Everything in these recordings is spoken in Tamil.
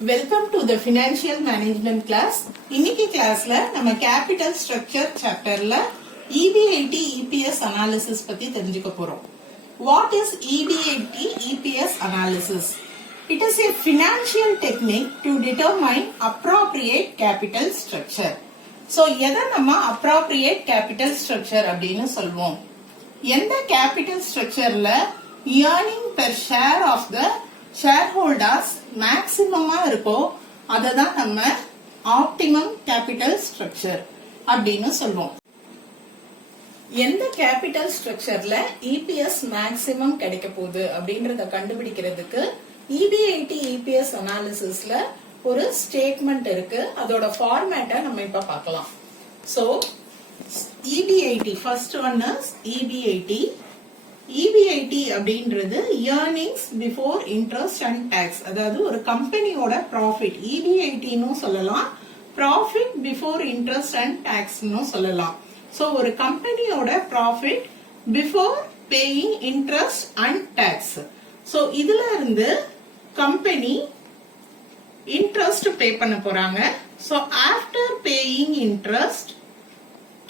Welcome to the Financial Management class. இன்னைக்கு கிளாஸ்ல நம்ம Capital Structure chapterல EBIT EPS analysis பத்தி தெரிஞ்சுக்க போறோம். What is EBIT EPS analysis? It is a financial technique to determine appropriate capital structure. So எதை நம்ம appropriate capital structure அப்படின்னு சொல்வோம். எந்த capital structureல earning per share of the shareholders மேக்சிமமா இருக்கோ அததான் நம்ம ஆப்டிமம் கேபிட்டல் ஸ்ட்ரக்சர் அப்படின்னு சொல்லுவோம். எந்த கேபிட்டல் ஸ்ட்ரக்சர்ல இபிஎஸ் மேக்சிமம் கிடைக்க போகுது அப்படின்றத கண்டுபிடிக்கிறதுக்கு EBIT EPS அனாலிசிஸ்ல ஒரு ஸ்டேட்மெண்ட் இருக்கு. அதோட ஃபார்மேட்டை நம்ம இப்ப பார்க்கலாம். So EBIT first one is EBIT அப்படின்றது earnings before interest and tax. அதாவது ஒரு கம்பெனியோட ப்ராஃபிட் EBIT-னு சொல்லலாம், ப்ராஃபிட் பிஃபோர் இன்ட்ரெஸ்ட் அண்ட் டாக்ஸ்னு சொல்லலாம். சோ ஒரு கம்பெனியோட profit before paying interest and tax. So இதுல இருந்து கம்பெனி இன்ட்ரெஸ்ட் பே பண்ண போறாங்க. சோ ஆஃப்டர் பேயிங் இன்ட்ரெஸ்ட்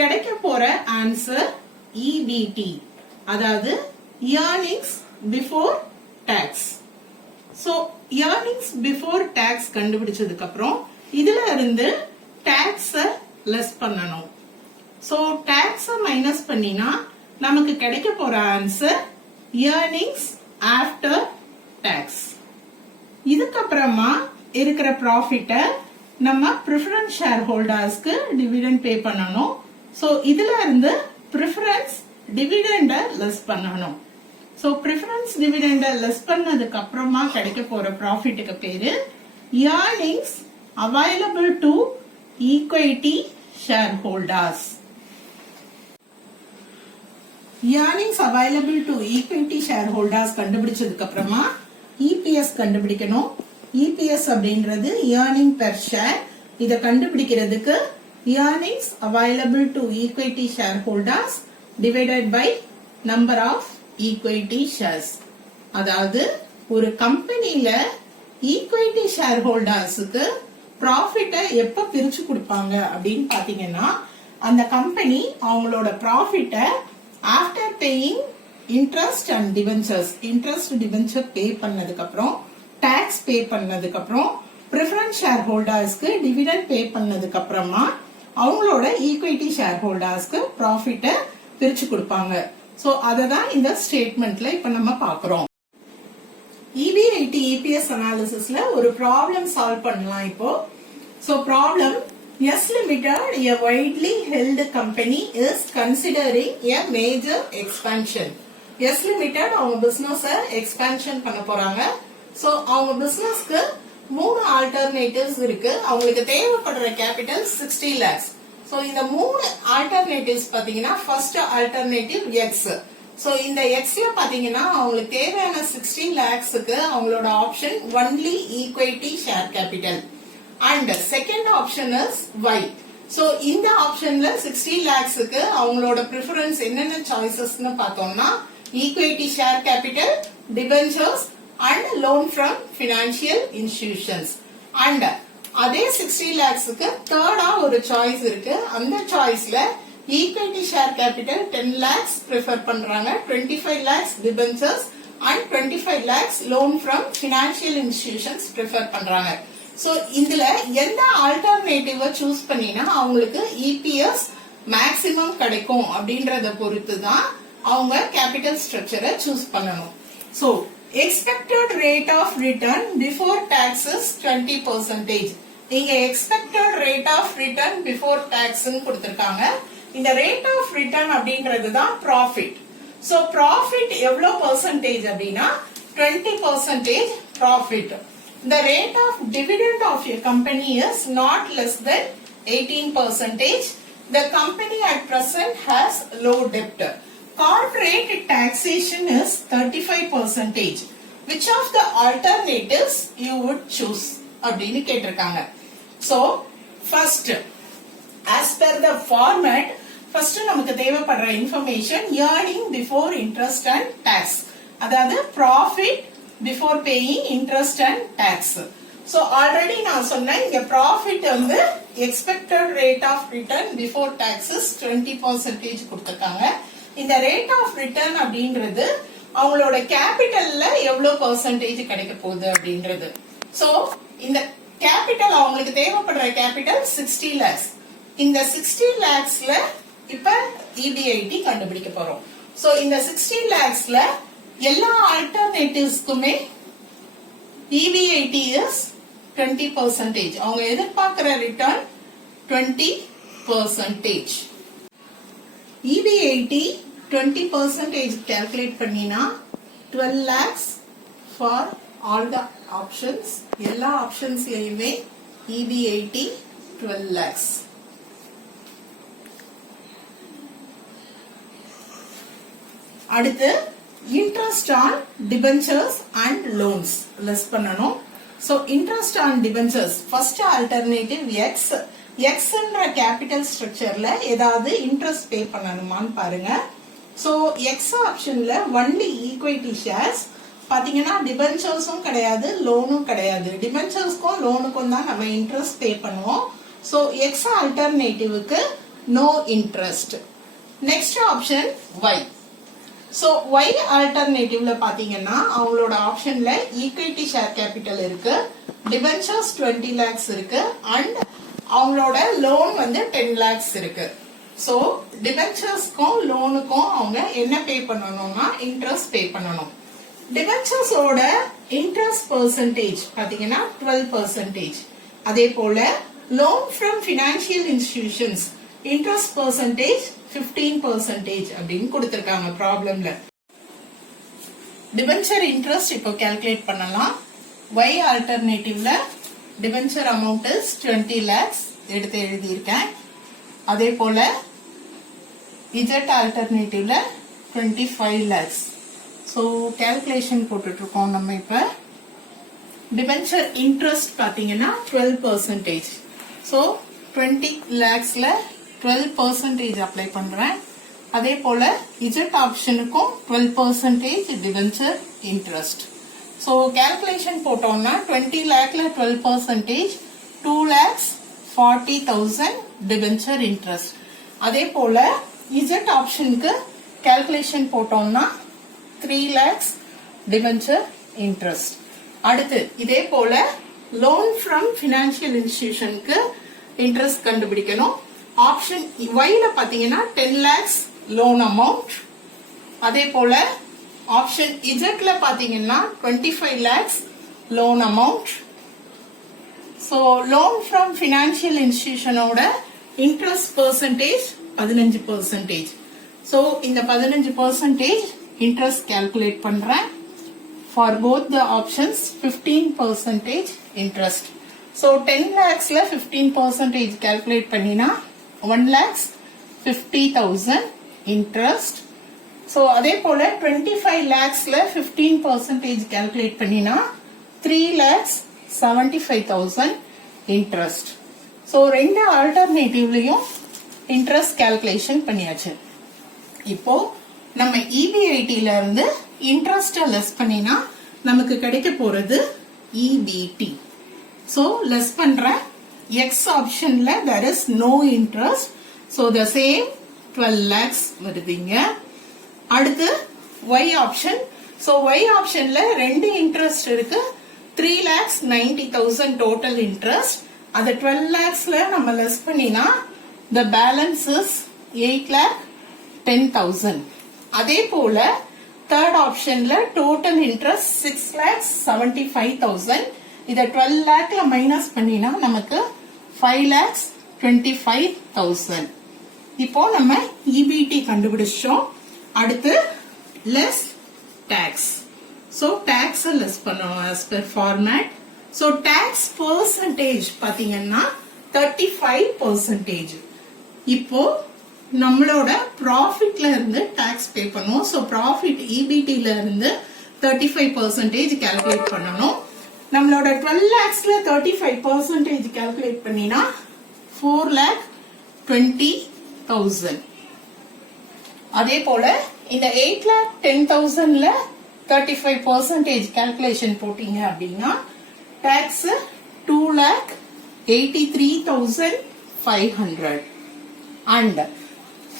கிடைக்க போற ஆன்சர் EBT, அதாவது earnings before tax. So earnings before tax கண்டுபிடிச்சதுக்கு அப்புறம் இதுல இருந்து tax லெஸ் பண்ணணும். So tax மைனஸ் பண்ணினா நமக்கு கிடைக்க போற ஆன்சர் earnings after tax. இதுக்கப்புறமா இருக்கிற ப்ராஃபிட்ட நம்ம ப்ரிஃபரன்ஸ் ஷேர் ஹோல்டர்ஸ்க்கு டிவிடெண்ட் பே பண்ணணும். சோ இதுல இருந்து ப்ரிஃபரன்ஸ் டிவிடெண்ட லெஸ் பண்ணணும். சோ ப்ரிஃபரன்ஸ் டிவிடெண்ட லெஸ் பண்ணதுக்கு அப்புறமா கிடைக்க போற ப்ராஃபிட்டுக்கு பேரு earnings available to equity shareholders. earnings available to equity shareholders கண்டுபிடிச்சதுக்கு அப்புறமா EPS கண்டுபிடிக்கணும். EPS அப்படின்றது earning per share. இத கண்டுபிடிக்கிறதுக்கு earnings available to equity shareholders divided by number of equity shares. அதாவது ஒரு கம்பெனில ஈக்விட்டி ஷேர் ஹோல்டர்ஸுக்கு ப்ராஃபிட்ட எப்ப பிரிச்சு கொடுப்பாங்க அப்படின்னு பாத்தீங்கன்னா, அந்த கம்பெனி அவங்களோட ப்ராஃபிட்ட after paying interest and debentures, interest debenture pay பண்ணதுக்கு அப்புறம், டாக்ஸ் பே பண்ணதுக்கு அப்புறம், பிரிஃபரன்ஸ் ஷேர் ஹோல்டர்ஸ்க்கு டிவிடெண்ட் பே பண்ணதுக்கு அப்புறமா அவங்களோட ஈக்விட்டி ஷேர் ஹோல்டர்ஸ்க்கு ப்ராஃபிட்ட பிரிச்சு கொடுப்பாங்க. சோ அததான் இந்த ஸ்டேட்மெண்ட்ல இப்ப நம்ம பாக்குறோம். EBIT EPS அனாலிசிஸ்ல ஒரு ப்ராப்ளம் சால்வ் பண்ணலாம் இப்போ. So problem, S Limited, a widely held company, is considering a major expansion. S Limited அவங்க பிசினஸ் எக்ஸ்பான்ஷன் பண்ண போறாங்க. சோ அவங்க பிசினஸ்க்கு 3 ஆல்டர்னேட்டிவ்ஸ் இருக்கு. அவங்களுக்கு தேவைப்படுற கேபிட்டல் 60 lakhs. சோ இந்த 3 ஆல்டர்னேட்டிவ்ஸ் பாத்தீங்கன்னா, ஃபர்ஸ்ட் ஆல்டர்னேட்டிவ் எக்ஸ். சோ இந்த எக்ஸ்ல பாத்தீங்கன்னா அவங்களுக்கு தேவையான 60 lakhsக்கு அவங்களோட option only equity share capital, and second option is Y. So இந்த ஆப்ஷன்ல 60 lakhsக்கு அவங்களோட ப்ரிஃபரன்ஸ் என்னென்ன சாய்ஸஸ்னு பார்த்தோம்னா, equity share capital, debentures and loan from financial institutions. And அதே 60 lakhsக்கு தேர்டா ஒரு சாய்ஸ் இருக்கு. அந்த சாய்ஸ்ல equity share capital 10 lakhs prefer பண்றாங்க, 25 lakhs debentures and 25 lakhs loan from financial institutions prefer பண்றாங்க. சோ இதுல எந்த ஆல்டர்னேட்டிவ் சூஸ் பண்ணினா அவங்களுக்கு இபிஎஸ் மேக்சிமம் கிடைக்கும் அப்படின்றத பொறுத்து தான் அவங்க கேபிட்டல் ஸ்ட்ரக்சரை சூஸ் பண்ணணும். So expected rate of return before tax is 20%. இங்க expected rate of return before tax ன்னு கொடுத்திருக்காங்க. இந்த rate of return அப்படின்றது தான் profit. So profit எவ்வளவு percentage அப்படின்னா 20% profit. The rate of dividend of a company is not less than 18%. The company at present has low debt. Corporate taxation is 35%. Which of the alternatives you would choose அப்படின்னு கேட்டிருக்காங்க. So first, as per the format, first நமக்கு தேவைப்படுற information earning before interest and tax, அதாவது profit before paying interest and tax. So already நான் சொன்னேன் இங்க ப்ராஃபிட் வந்து expected rate of return before taxes 20% கொடுத்திருக்காங்க. இந்த ரேட் ஆஃப் ரிட்டர்ன் அப்படின்றது அவங்களோட கேபிட்டல்ல எவ்வளவு பெர்சன்டேஜ் கிடைக்க போகுது அப்படின்றது. சோ இந்த கேபிட்டல் அவங்களுக்கு தேவைப்படுற கேபிட்டல் 60 lakhs. இந்த 60 lakhsல இப்ப EBIT கண்டுபிடிக்க போறோம். சோ இந்த 60 lakhsல எல்லா ஆல்டர்னேட்டிவ்ஸ்க்குமே EBIT is 20%. அவங்க எதிர்பார்க்கிற ரிட்டர்ன் 20%. EBIT 20% calculate பண்ணினா 12 lakhs for all the options. எல்லா ஆப்ஷன்ஸ்லயுமே EBIT 12 lakhs. அடுத்து interest on debentures and loans less பண்ணனும். So interest on debentures first alternative X என்ற கேபிட்டல் ஸ்ட்ரக்சர்ல ஏதாவது இன்ட்ரெஸ்ட் பே பண்ணணுமான்னு பாருங்க. சோ எக்ஸ் ஆப்ஷன்ல ஒன்லி ஈக்விட்டி ஷேர்ஸ் பாத்தீங்கன்னா டிபென்ச்சர்ஸும் கிடையாது லோனும் கிடையாது. டிபென்ச்சர்ஸ்க்கும் லோனுக்கும் தான் நம்ம இன்ட்ரெஸ்ட் பே பண்ணுவோம். சோ எக்ஸ் ஆல்டர்னேட்டிவ்க்கு no interest. Next option Y. So Y ஆல்டர்னேட்டிவ்ல பாத்தீங்கன்னா அவங்களோட ஆப்ஷன்ல ஈக்விட்டி ஷேர் கேபிட்டல் இருக்கு, டிபென்ச்சர்ஸ் 20 lakhs இருக்கு அண்ட் அவங்களோட லோன் வந்து 10 lakhs இருக்கு. சோ டிபென்ச்சர்ஸ்க்கும் லோனுக்கும் அவங்க என்ன பே பண்ணணும்னா இன்ட்ரெஸ்ட் பே பண்ணணும். டிபென்ச்சர்ஸோட இன்ட்ரெஸ்ட் பெர்சன்டேஜ் பாத்தீங்கன்னா 12%. அதே போல loan from financial institutions interest percentage 15% அப்படின்னு கொடுத்திருக்காங்க ப்ராப்ளம்ல. டிபென்ச்சர் இன்ட்ரெஸ்ட் இப்போ கால்குலேட் பண்ணலாம். ஒய் ஆல்டர்னேட்டிவ்ல டிபென்ச்சர் அமௌண்ட் இஸ் 20 lakhs எடுத்து எழுதியிருக்கேன். அதே போல இஜெட் ஆல்டர்னேட்டிவ்ல 25 lakhs. சோ கால்குலேஷன் போட்டுட்டு இருக்கோம் நம்ம. இப்ப டிபென்ச்சர் இன்ட்ரெஸ்ட் பாத்தீங்கன்னா 12%. சோ 20 lakhsல 12% அப்ளை பண்றேன். அதே போல இஜெட் ஆப்ஷனுக்கும் 12% டிபென்ச்சர் இன்ட்ரெஸ்ட். சோ கால்குலேஷன் போட்டோம்னா 20 lakhல 12% 2,40,000 டிபென்ச்சர் இன்ட்ரெஸ்ட். அதே போல இஜெட் ஆப்ஷனுக்கு கால்குலேஷன் போட்டோம்னா 3 lakhs டிபென்ச்சர் இன்ட்ரெஸ்ட். அடுத்து இதே போல லோன் ஃப்ரம் பினான்சியல் இன்ஸ்டிடியூஷனுக்கு இன்ட்ரெஸ்ட் கண்டுபிடிக்கணும். ஆப்ஷன் ஒய்ல பாத்தீங்கன்னா 10 lakhs லோன் அமௌண்ட். அதே போல ஆப்ஷன் இஜெட்ல பாத்தீங்கன்னா 25 lakhs loan amount. So loan from financial இன்ஸ்டிடியூஷனோட இன்ட்ரெஸ்ட் பெர்சன்டேஜ் 15%. சோ இந்த 15% இன்ட்ரெஸ்ட் கால்குலேட் பண்றேன். For both the options 15% interest. So 10 lakhsல 15% கால்குலேட் பண்ணினா 1,50,000 இன்ட்ரெஸ்ட். சோ அதே போல 25 lakhsல 15% கால்குலேட் பண்ணினா 3,75,000 இன்ட்ரெஸ்ட். சோ ரெண்டு ஆல்டர்னேட்டிவ்லயும் இன்ட்ரெஸ்ட் கால்குலேஷன் பண்ணியாச்சு. இப்போ நம்ம EBITல இருந்து இன்ட்ரெஸ்ட் லெஸ் பண்ணினா நமக்கு கிடைக்க போறது EBT. சோ லெஸ் பண்ற எக்ஸ் ஆப்ஷன்ல there is no interest. so the same 12 lakhs வருதுங்க. அடுத்து Y ஆப்ஷன். சோ Y ஆப்ஷன்ல ரெண்டு இன்ட்ரெஸ்ட் இருக்கு. 3,90,000 டோட்டல் இன்ட்ரெஸ்ட். அது 12 lakhsல நம்ம லெஸ் பண்ணினா the balance is 8,10,000. அதே போல தேர்ட் ஆப்ஷன்ல டோட்டல் இன்ட்ரெஸ்ட் 6,75,000. இத 12 lakhல மைனஸ் பண்ணினா நமக்கு 5,25,000. இப்போ நம்ம EBT கண்டுபிடிச்சோம். அடுத்து less tax. So tax less பண்ணணும் as per format. So tax percentage பாத்தீங்கன்னா 35%. இப்போ நம்மளோட ப்ராஃபிட்ல இருந்து டாக்ஸ் பே பண்ணுவோம். சோ ப்ராஃபிட் EBTல இருந்து 35% கால்குலேட் பண்ணணும். நம்மளோட 12 lakhsல 35% கால்குலேட் பண்ணினா 4,20,000. அதே போல இந்த 8,10,000ல 35% கால்குலேஷன் போட்டீங்க அப்படின்னா டாக்ஸ் 2,83,500 and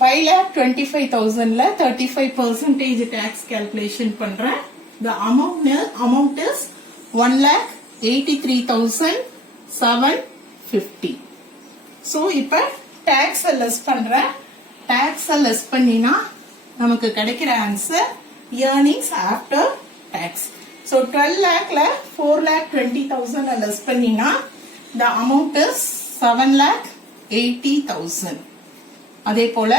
5,25,000 35% tax calculation பண்றேன். The amount is 1,83,750. So இப்ப tax less பண்றேன். tax less பண்ணினா நமக்கு கிடைக்கிற answer earnings after tax. So 12 lakh 4,20,000 less பண்ணினா the amount is 7,80,000. அதே போல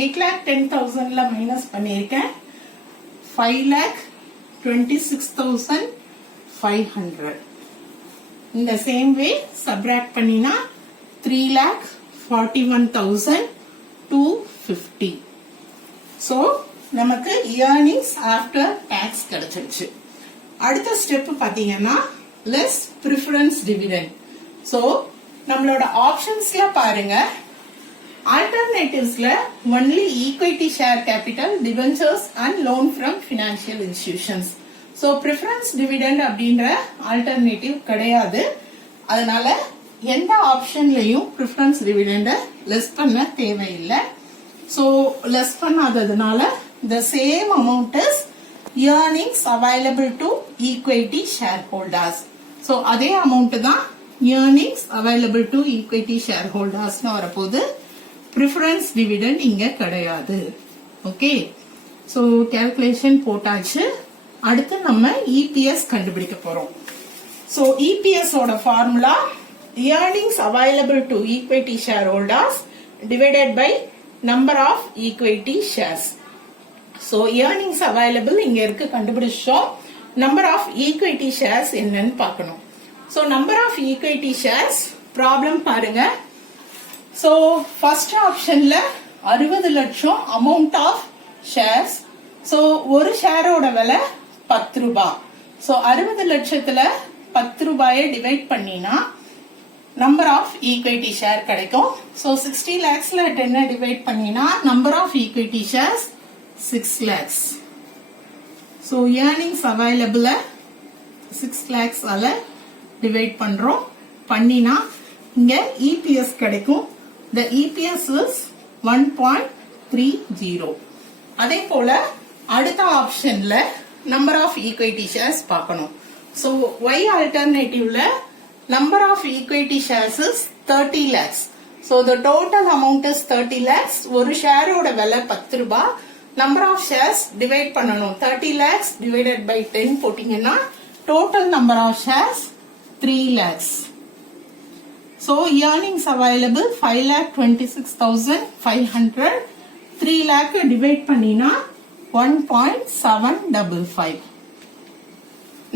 8,10,000 மைனஸ் பண்ணிருக்கேன் 5,26,500. இந்த சேம் வே சப்ராக்ட் பண்ணினா 3,41,250. சோ நமக்கு earnings after tax கிடைச்சிருச்சு. அடுத்த ஸ்டெப் பாத்தீங்கன்னா less preference dividend. சோ நம்மளோட ஆப்ஷன்ஸ்ல பாருங்க, alternatives only equity share capital, debentures and loan from financial institutions. So preference dividend அப்படின்ற alternative கிடையாது. அதனால எந்த ஆப்ஷன்லயும் preference dividend less பண்ண தேவையில்லை. So less பண்ணாததுனால the same amount is earnings available to equity shareholders. So அதே amount தான் earnings available to equity shareholders வரப்போகுது. preference dividend இங்க கிடையாது. ஓகே, சோ கால்குலேஷன் போட்டாச்சு. அடுத்து நம்ம EPS கண்டுபிடிக்க போறோம். சோ EPS ஓட formula earnings available to equity shareholders divided by number of equity shares. So earnings available இங்க இருக்கு கண்டுபிடிச்சோம். number of equity shares என்னன்னு பார்க்கணும். So number of equity shares problem பாருங்க. So first optionல 60 லட்சம் amount of shares. So ஒரு ஷேரோட விலை 10 ரூபாய். So 60 லட்சத்துல 10 ரூபாயை டிவைட் பண்ணினா number of equity share கிடைக்கும். So 60 lakhsல 10 டிவைட் பண்ணினா number of equity shares 6 lakhs. So earnings available 6 lakhs ஆல டிவைட் பண்றோம். பண்ணினா இங்க EPS கிடைக்கும். The EPS is 1.30. அதே போல அடுத்த ஆப்ஷன்ல number of equity shares பார்க்கணும். So Y alternative number of equity shares is 30 lakhs. So the total amount is 30 lakhs. ஒரு ஷேரோட விலை 10 ரூபாய். number of shares divide பண்ணணும். 30 lakhs divided by 10 போட்டீங்கன்னா total number of shares 3 lakhs. So earnings available 5,26,500. 3 lakh divide பண்ணினா 1.755.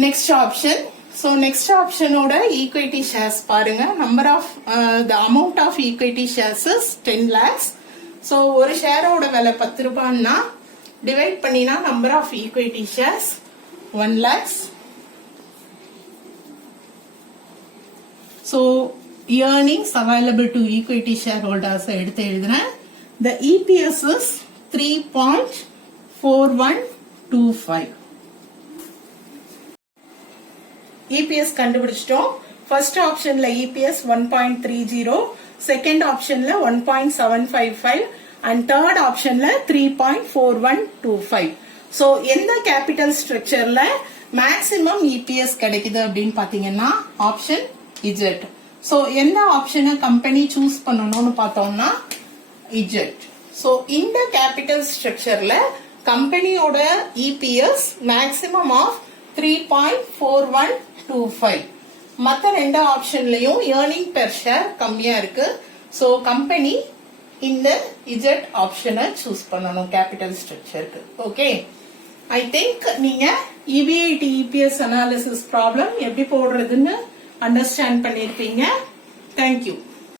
Next option. So next option ஓட equity shares பாருங்க. number of the amount of equity shares is 10 lakhs. So ஒரு ஷேரோட விலை 10 ரூபாய்னா divide பண்ணினா number of equity shares 1 lakhs. So earnings available to equity shareholders எடுத்து எழுதுறேன். The EPS is 3.4125. EPS கண்டுபிடிச்சிட்டோம். First optionல EPS 1.30, second optionல 1.755 and third optionல 3.4125. So எந்த capital structureல maximum EPS கிடைக்குது அப்படின்னு பாத்தீங்கன்னா option Z. So எந்த ஆப்ஷனை கம்பெனி சூஸ் பண்ணணும்னு பார்த்தோம்னா Z. So இந்த கேபிட்டல் ஸ்ட்ரக்சர்ல கம்பெனியோட EPS மேக்ஸிமம் ஆஃப் 3.4125. மத்த ரெண்டு ஆப்ஷன்லயும் earning per share கம்மியா இருக்கு. So கம்பெனி இந்த Z ஆப்ஷனை சூஸ் பண்ணணும் கேபிட்டல் ஸ்ட்ரக்சருக்கு. ஓகே, ஐ திங்க் நீங்க EBIT EPS அனாலிசிஸ் ப்ராப்ளம் எப்படி போடுறதுன்னு அண்டர்ஸ்டாண்ட் பண்ணிருப்பீங்க. தேங்க்யூ.